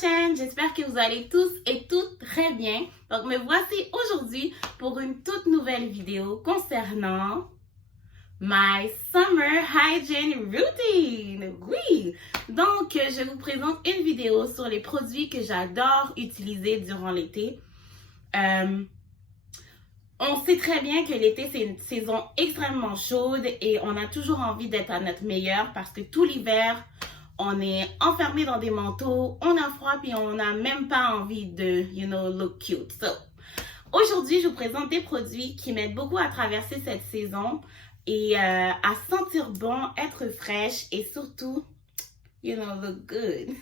chaîne, j'espère que vous allez tous et toutes très bien. Donc me voici aujourd'hui pour une toute nouvelle vidéo concernant My Summer Hygiene Routine. Oui, donc je vous présente une vidéo sur les produits que j'adore utiliser durant l'été. On sait très bien que l'été, c'est une saison extrêmement chaude et on a toujours envie d'être à notre meilleur parce que tout l'hiver, on est enfermé dans des manteaux, on a froid puis on n'a même pas envie de, look cute. So, aujourd'hui, je vous présente des produits qui m'aident beaucoup à traverser cette saison et à sentir bon, être fraîche et surtout, look good.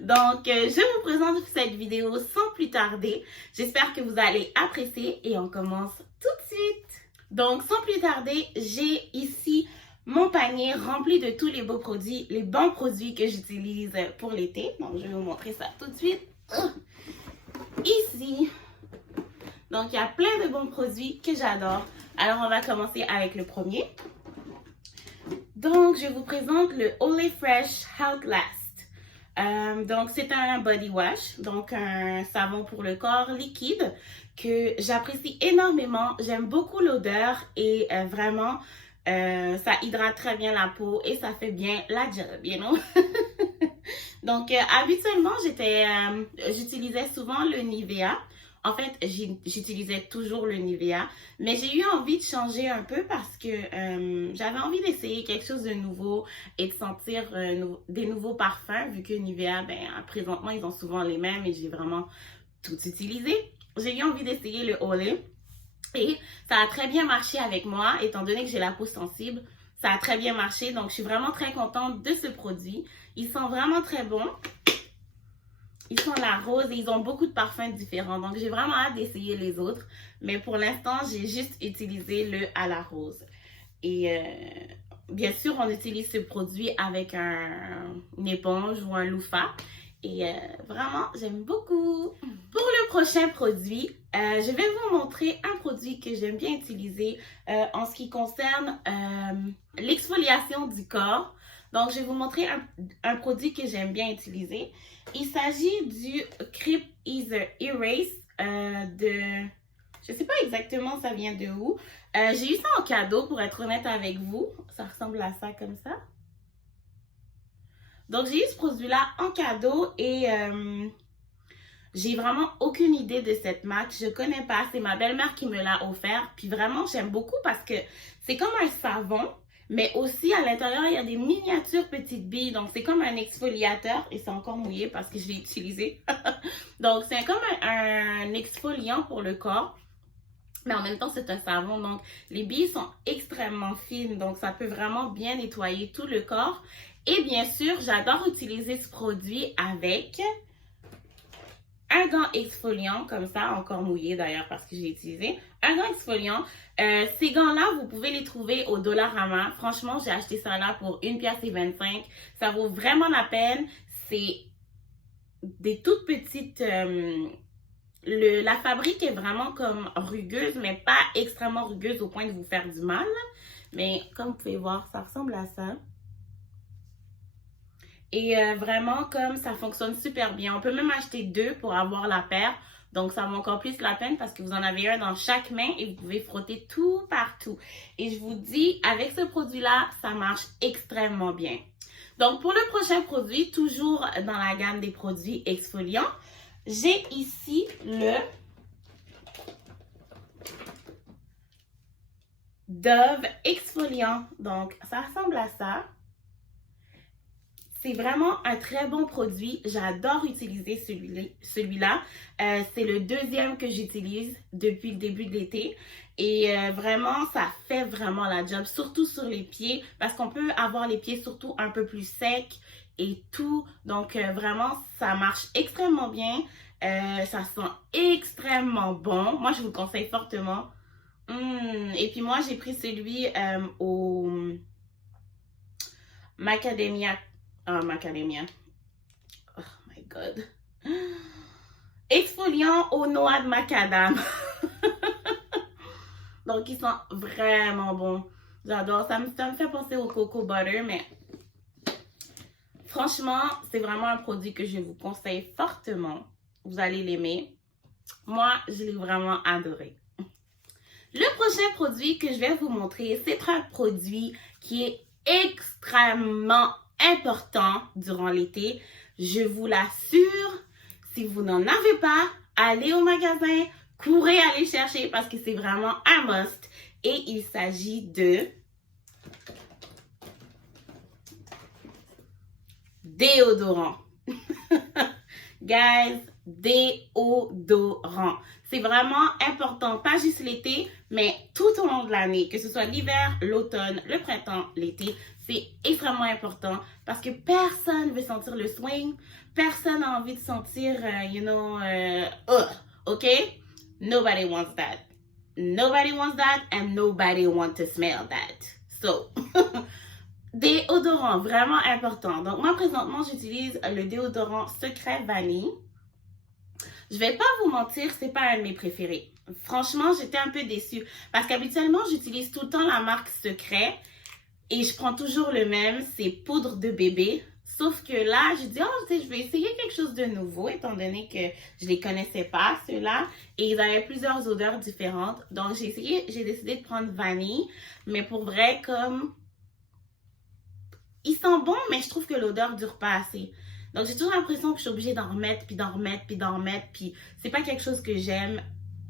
Donc, je vous présente cette vidéo sans plus tarder. J'espère que vous allez apprécier et on commence tout de suite. Donc, sans plus tarder, j'ai ici mon panier rempli de tous les beaux produits, les bons produits que j'utilise pour l'été. Donc, je vais vous montrer ça tout de suite. Ici. Donc, il y a plein de bons produits que j'adore. Alors, on va commencer avec le premier. Donc, je vous présente le Olay Fresh Outlast. Donc, c'est un body wash, donc un savon pour le corps liquide que j'apprécie énormément. J'aime beaucoup l'odeur et vraiment, ça hydrate très bien la peau et ça fait bien la job, you know? Donc, habituellement, j'utilisais souvent le Nivea. En fait, j'utilisais toujours le Nivea, mais j'ai eu envie de changer un peu parce que j'avais envie d'essayer quelque chose de nouveau et de sentir des nouveaux parfums, vu que Nivea, présentement, ils ont souvent les mêmes et j'ai vraiment tout utilisé. J'ai eu envie d'essayer le Olay et ça a très bien marché avec moi, étant donné que j'ai la peau sensible. Ça a très bien marché, donc je suis vraiment très contente de ce produit. Ils sont vraiment très bons. Ils sont la rose et ils ont beaucoup de parfums différents. Donc, j'ai vraiment hâte d'essayer les autres. Mais pour l'instant, j'ai juste utilisé le à la rose. Et bien sûr, on utilise ce produit avec une éponge ou un loofah. Et vraiment, j'aime beaucoup. Pour le prochain produit, je vais vous montrer un produit que j'aime bien utiliser en ce qui concerne l'exfoliation du corps. Donc, je vais vous montrer un produit que j'aime bien utiliser. Il s'agit du Crip Erase je ne sais pas exactement ça vient de où. J'ai eu ça en cadeau, pour être honnête avec vous. Ça ressemble à ça, comme ça. Donc, j'ai eu ce produit-là en cadeau et j'ai vraiment aucune idée de cette marque. Je ne connais pas. C'est ma belle-mère qui me l'a offert. Puis vraiment, j'aime beaucoup parce que c'est comme un savon. Mais aussi, à l'intérieur, il y a des miniatures petites billes. Donc, c'est comme un exfoliateur. Et c'est encore mouillé parce que je l'ai utilisé. Donc, c'est comme un exfoliant pour le corps. Mais en même temps, c'est un savon. Donc, les billes sont extrêmement fines. Donc, ça peut vraiment bien nettoyer tout le corps. Et bien sûr, j'adore utiliser ce produit avec un gant exfoliant, comme ça, encore mouillé d'ailleurs parce que j'ai utilisé. Un gant exfoliant. Ces gants-là, vous pouvez les trouver au Dollarama. Franchement, j'ai acheté ça là pour 1,25 $. Ça vaut vraiment la peine. C'est des toutes petites... la fabrique est vraiment comme rugueuse, mais pas extrêmement rugueuse au point de vous faire du mal. Mais comme vous pouvez voir, ça ressemble à ça. Et vraiment, comme ça fonctionne super bien. On peut même acheter deux pour avoir la paire. Donc, ça vaut encore plus la peine parce que vous en avez un dans chaque main et vous pouvez frotter tout partout. Et je vous dis, avec ce produit-là, ça marche extrêmement bien. Donc, pour le prochain produit, toujours dans la gamme des produits exfoliants, j'ai ici le Dove exfoliant. Donc, ça ressemble à ça. C'est vraiment un très bon produit. J'adore utiliser celui-là. C'est le deuxième que j'utilise depuis le début de l'été. Et vraiment, ça fait vraiment la job, surtout sur les pieds, parce qu'on peut avoir les pieds surtout un peu plus secs et tout. Donc, vraiment, ça marche extrêmement bien. Ça sent extrêmement bon. Moi, je vous le conseille fortement. Et puis moi, j'ai pris celui au Macadamia. Macadamia. Oh my God. Exfoliant aux noix de macadam. Donc, ils sont vraiment bons. J'adore. Ça me fait penser au cocoa butter, mais Franchement, c'est vraiment un produit que je vous conseille fortement. Vous allez l'aimer. Moi, je l'ai vraiment adoré. Le prochain produit que je vais vous montrer, c'est un produit qui est extrêmement important durant l'été. Je vous l'assure, si vous n'en avez pas, allez au magasin, courez aller chercher parce que c'est vraiment un must. Et il s'agit de déodorant. Guys, déodorant. C'est vraiment important, pas juste l'été, mais tout au long de l'année, que ce soit l'hiver, l'automne, le printemps, l'été, c'est extrêmement important parce que personne veut sentir le swing, personne n'a envie de sentir, ok? Nobody wants that. Nobody wants that and nobody wants to smell that. So, déodorant, vraiment important. Donc, moi, présentement, j'utilise le déodorant Secret Vanille. Je vais pas vous mentir, c'est pas un de mes préférés. Franchement, j'étais un peu déçue parce qu'habituellement, j'utilise tout le temps la marque Secret et je prends toujours le même, c'est poudre de bébé. Sauf que là, je dis, je vais essayer quelque chose de nouveau étant donné que je les connaissais pas, ceux-là. Et ils avaient plusieurs odeurs différentes. Donc, j'ai décidé de prendre vanille. Mais pour vrai, comme... Ils sont bons, mais je trouve que l'odeur dure pas assez. Donc, j'ai toujours l'impression que je suis obligée d'en remettre, puis d'en remettre, puis d'en remettre. Puis, c'est pas quelque chose que j'aime.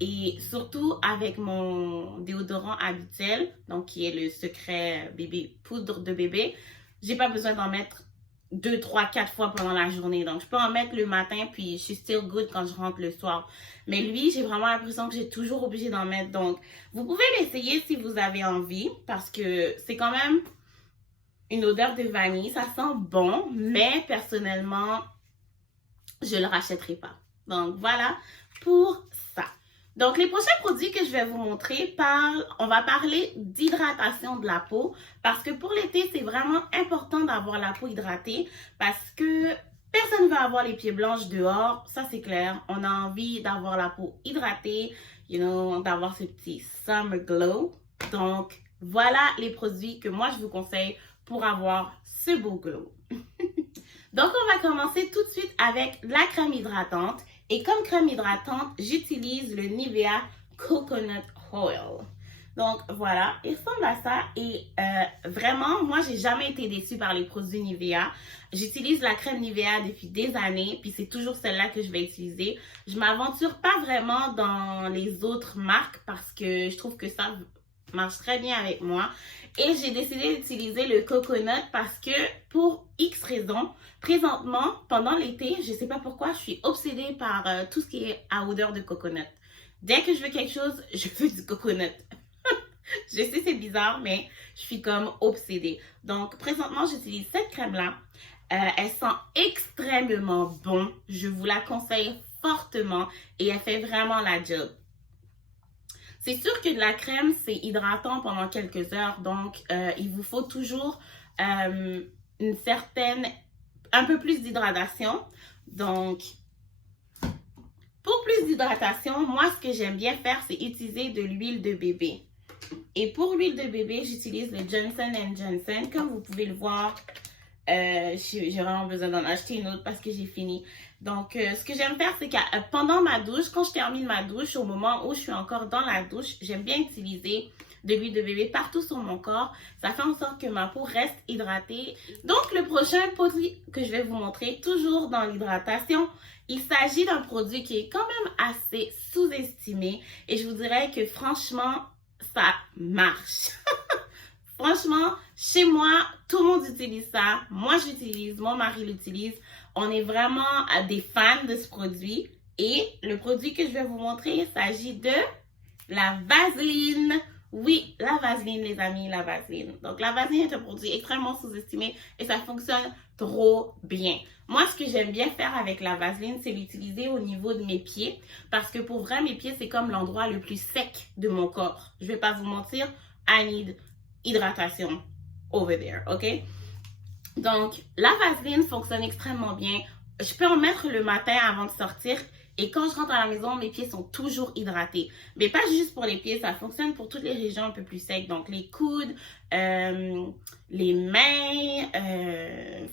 Et surtout avec mon déodorant habituel, donc qui est le Secret bébé, poudre de bébé, j'ai pas besoin d'en mettre 2, 3, 4 fois pendant la journée. Donc, je peux en mettre le matin, puis je suis still good quand je rentre le soir. Mais lui, j'ai vraiment l'impression que j'ai toujours obligée d'en mettre. Donc, vous pouvez l'essayer si vous avez envie, parce que c'est quand même une odeur de vanille. Ça sent bon, mais personnellement, je le rachèterai pas. Donc, voilà pour ça. Donc, les prochains produits que je vais vous montrer, on va parler d'hydratation de la peau parce que pour l'été, c'est vraiment important d'avoir la peau hydratée parce que personne ne veut avoir les pieds blanches dehors, ça c'est clair. On a envie d'avoir la peau hydratée, d'avoir ce petit summer glow. Donc, voilà les produits que moi je vous conseille pour avoir ce beau glow. Donc, on va commencer tout de suite avec la crème hydratante. Et comme crème hydratante, j'utilise le Nivea Coconut Oil. Donc, voilà, il ressemble à ça. Et vraiment, moi, j'ai jamais été déçue par les produits Nivea. J'utilise la crème Nivea depuis des années, puis c'est toujours celle-là que je vais utiliser. Je m'aventure pas vraiment dans les autres marques parce que je trouve que ça marche très bien avec moi. Et j'ai décidé d'utiliser le coconut parce que pour X raisons, présentement, pendant l'été, je sais pas pourquoi, je suis obsédée par tout ce qui est à odeur de coconut. Dès que je veux quelque chose, je veux du coconut. Je sais, c'est bizarre, mais je suis comme obsédée. Donc, présentement, j'utilise cette crème-là. Elle sent extrêmement bon. Je vous la conseille fortement et elle fait vraiment la job. C'est sûr que de la crème, c'est hydratant pendant quelques heures. Donc, il vous faut toujours un peu plus d'hydratation. Donc, pour plus d'hydratation, moi, ce que j'aime bien faire, c'est utiliser de l'huile de bébé. Et pour l'huile de bébé, j'utilise le Johnson & Johnson. Comme vous pouvez le voir, j'ai vraiment besoin d'en acheter une autre parce que j'ai fini. Donc, ce que j'aime faire, c'est que pendant ma douche, quand je termine ma douche, au moment où je suis encore dans la douche, j'aime bien utiliser de l'huile de bébé partout sur mon corps. Ça fait en sorte que ma peau reste hydratée. Donc, le prochain produit que je vais vous montrer, toujours dans l'hydratation, il s'agit d'un produit qui est quand même assez sous-estimé. Et je vous dirais que franchement, ça marche. Franchement, chez moi, tout le monde utilise ça. Moi, j'utilise, mon mari l'utilise. On est vraiment des fans de ce produit. Et le produit que je vais vous montrer, il s'agit de la Vaseline. Oui, la Vaseline, les amis, la Vaseline. Donc, la Vaseline est un produit extrêmement sous-estimé et ça fonctionne trop bien. Moi, ce que j'aime bien faire avec la Vaseline, c'est l'utiliser au niveau de mes pieds. Parce que pour vrai, mes pieds, c'est comme l'endroit le plus sec de mon corps. Je vais pas vous mentir, I need hydratation over there, ok? Donc, la Vaseline fonctionne extrêmement bien. Je peux en mettre le matin avant de sortir Et quand je rentre à la maison, mes pieds sont toujours hydratés. Mais pas juste pour les pieds, ça fonctionne pour toutes les régions un peu plus secs. Donc les coudes, les mains.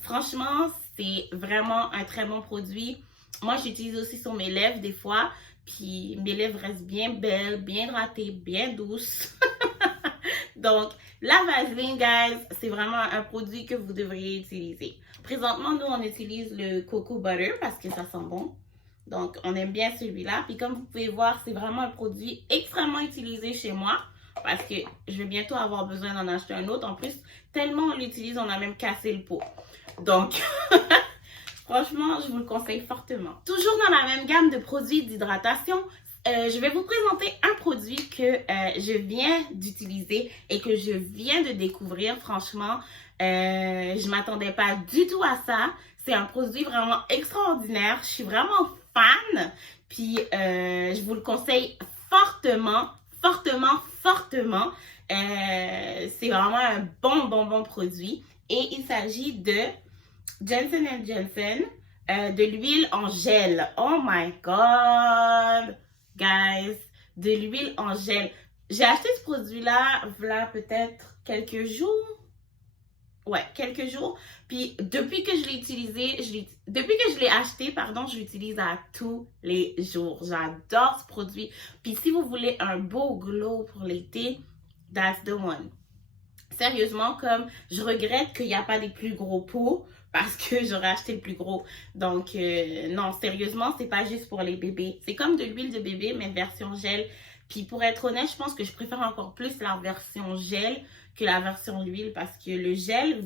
Franchement, c'est vraiment un très bon produit. Moi, j'utilise aussi sur mes lèvres des fois. Puis mes lèvres restent bien belles, bien hydratées, bien douces. Donc, la Vaseline, guys, c'est vraiment un produit que vous devriez utiliser. Présentement, nous, on utilise le Cocoa Butter parce que ça sent bon. Donc, on aime bien celui-là. Puis comme vous pouvez voir, c'est vraiment un produit extrêmement utilisé chez moi parce que je vais bientôt avoir besoin d'en acheter un autre. En plus, tellement on l'utilise, on a même cassé le pot. Donc, franchement, je vous le conseille fortement. Toujours dans la même gamme de produits d'hydratation, je vais vous présenter un produit que je viens d'utiliser et que je viens de découvrir. Franchement, je ne m'attendais pas du tout à ça. C'est un produit vraiment extraordinaire. Je suis vraiment fan. Puis, je vous le conseille fortement, fortement, fortement. C'est vraiment un bon produit. Et il s'agit de Johnson & Johnson, de l'huile en gel. Oh my God! Guys, de l'huile en gel. J'ai acheté ce produit-là, voilà peut-être quelques jours. Ouais, quelques jours. Puis depuis que je l'ai utilisé, depuis que je l'ai acheté, pardon, je l'utilise à tous les jours. J'adore ce produit. Puis si vous voulez un beau glow pour l'été, that's the one. Sérieusement, comme je regrette qu'il n'y a pas des plus gros pots parce que j'aurais acheté le plus gros. Donc, non, sérieusement, c'est pas juste pour les bébés. C'est comme de l'huile de bébé, mais version gel. Puis pour être honnête, je pense que je préfère encore plus la version gel que la version huile parce que le gel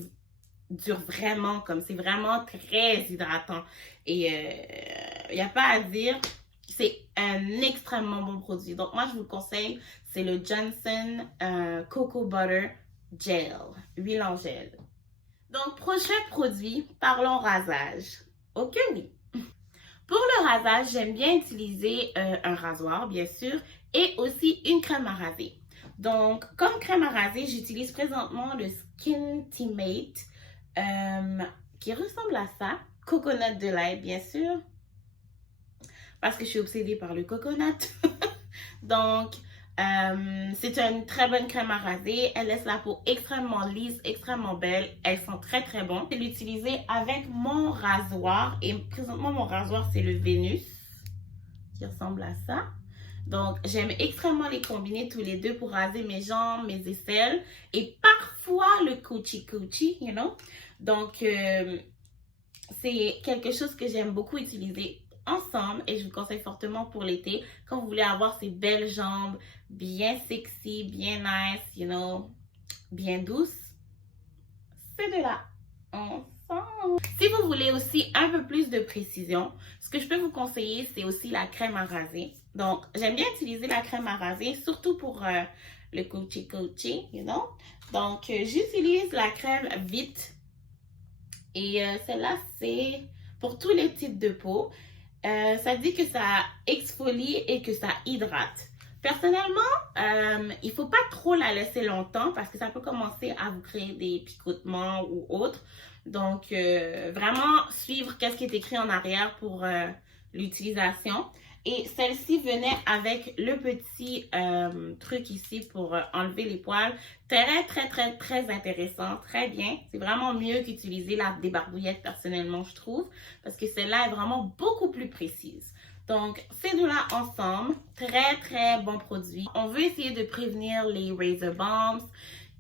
dure vraiment, comme c'est vraiment très hydratant. Et il n'y a pas à dire, c'est un extrêmement bon produit. Donc moi, je vous le conseille, c'est le Johnson Cocoa Butter Gel, huile en gel. Donc, prochain produit, parlons rasage. Ok, oui. Pour le rasage, j'aime bien utiliser un rasoir, bien sûr, et aussi une crème à raser. Donc, comme crème à raser, j'utilise présentement le Skintimate, qui ressemble à ça. Coconut de lait, bien sûr, parce que je suis obsédée par le coconut. Donc, c'est une très bonne crème à raser. Elle laisse la peau extrêmement lisse, extrêmement belle. Elles sont très très bonnes. Je vais l'utiliser avec mon rasoir. Et présentement, mon rasoir, c'est le Vénus, qui ressemble à ça. Donc, j'aime extrêmement les combiner tous les deux pour raser mes jambes, mes aisselles. Et parfois, le coochie, you know. Donc, c'est quelque chose que j'aime beaucoup utiliser ensemble et je vous conseille fortement pour l'été quand vous voulez avoir ces belles jambes bien sexy, bien nice, you know, bien douces. C'est de là ensemble. Si vous voulez aussi un peu plus de précision, ce que je peux vous conseiller, c'est aussi la crème à raser. Donc, j'aime bien utiliser la crème à raser, surtout pour le coochie, you know. Donc, j'utilise la crème vite. Et celle-là, c'est pour tous les types de peau. Ça dit que ça exfolie et que ça hydrate. Personnellement, il ne faut pas trop la laisser longtemps parce que ça peut commencer à vous créer des picotements ou autres. Donc, vraiment suivre qu'est-ce qui est écrit en arrière pour l'utilisation. Et celle-ci venait avec le petit truc ici pour enlever les poils. Très intéressant, très bien. C'est vraiment mieux qu'utiliser la débarbouillette personnellement, je trouve. Parce que celle-là est vraiment beaucoup plus précise. Donc, ces deux-là ensemble, très bon produit. On veut essayer de prévenir les razor bumps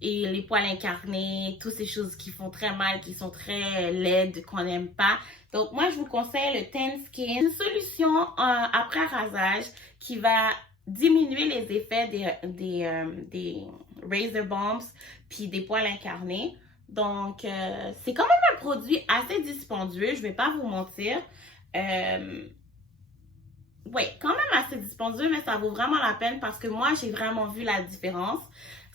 et les poils incarnés, toutes ces choses qui font très mal, qui sont très laides, qu'on n'aime pas. Donc, moi, je vous conseille le Ten Skin. Une solution après rasage qui va diminuer les effets des razor bumps puis des poils incarnés. Donc, c'est quand même un produit assez dispendieux, je ne vais pas vous mentir. Oui, quand même assez dispendieux, mais ça vaut vraiment la peine parce que moi, j'ai vraiment vu la différence.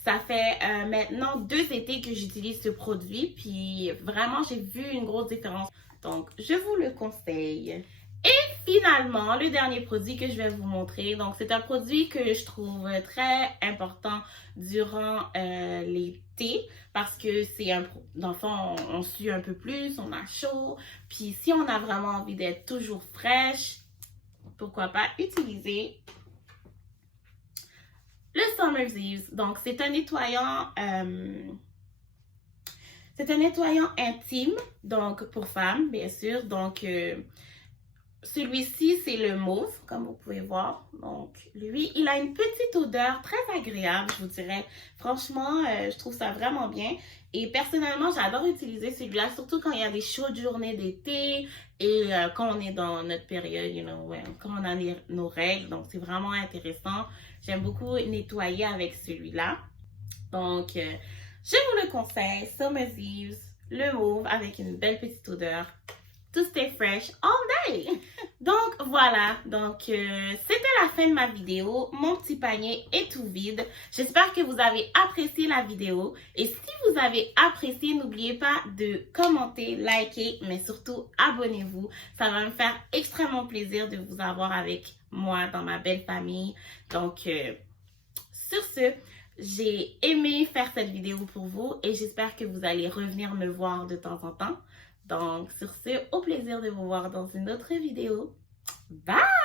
Ça fait maintenant 2 étés que j'utilise ce produit, puis vraiment, j'ai vu une grosse différence. Donc, je vous le conseille. Et finalement, le dernier produit que je vais vous montrer. Donc, c'est un produit que je trouve très important durant l'été parce que c'est dans le fond, on sue un peu plus, on a chaud. Puis, si on a vraiment envie d'être toujours fraîche, pourquoi pas utiliser le Summer's Eve. Donc, c'est un nettoyant intime, donc pour femmes, bien sûr. Donc, celui-ci, c'est le mauve, comme vous pouvez voir. Donc, lui, il a une petite odeur très agréable, je vous dirais. Franchement, je trouve ça vraiment bien. Et personnellement, j'adore utiliser celui-là, surtout quand il y a des chaudes journées d'été et quand on est dans notre période, quand on a nos règles. Donc, c'est vraiment intéressant. J'aime beaucoup nettoyer avec celui-là. Donc, je vous le conseille, Summer's Eve, le mauve avec une belle petite odeur. To stay fresh all day. Donc voilà, c'était la fin de ma vidéo. Mon petit panier est tout vide. J'espère que vous avez apprécié la vidéo. Et si vous avez apprécié, n'oubliez pas de commenter, liker, mais surtout abonnez-vous. Ça va me faire extrêmement plaisir de vous avoir avec moi dans ma belle famille. Donc sur ce, j'ai aimé faire cette vidéo pour vous et j'espère que vous allez revenir me voir de temps en temps. Donc, sur ce, au plaisir de vous voir dans une autre vidéo. Bye!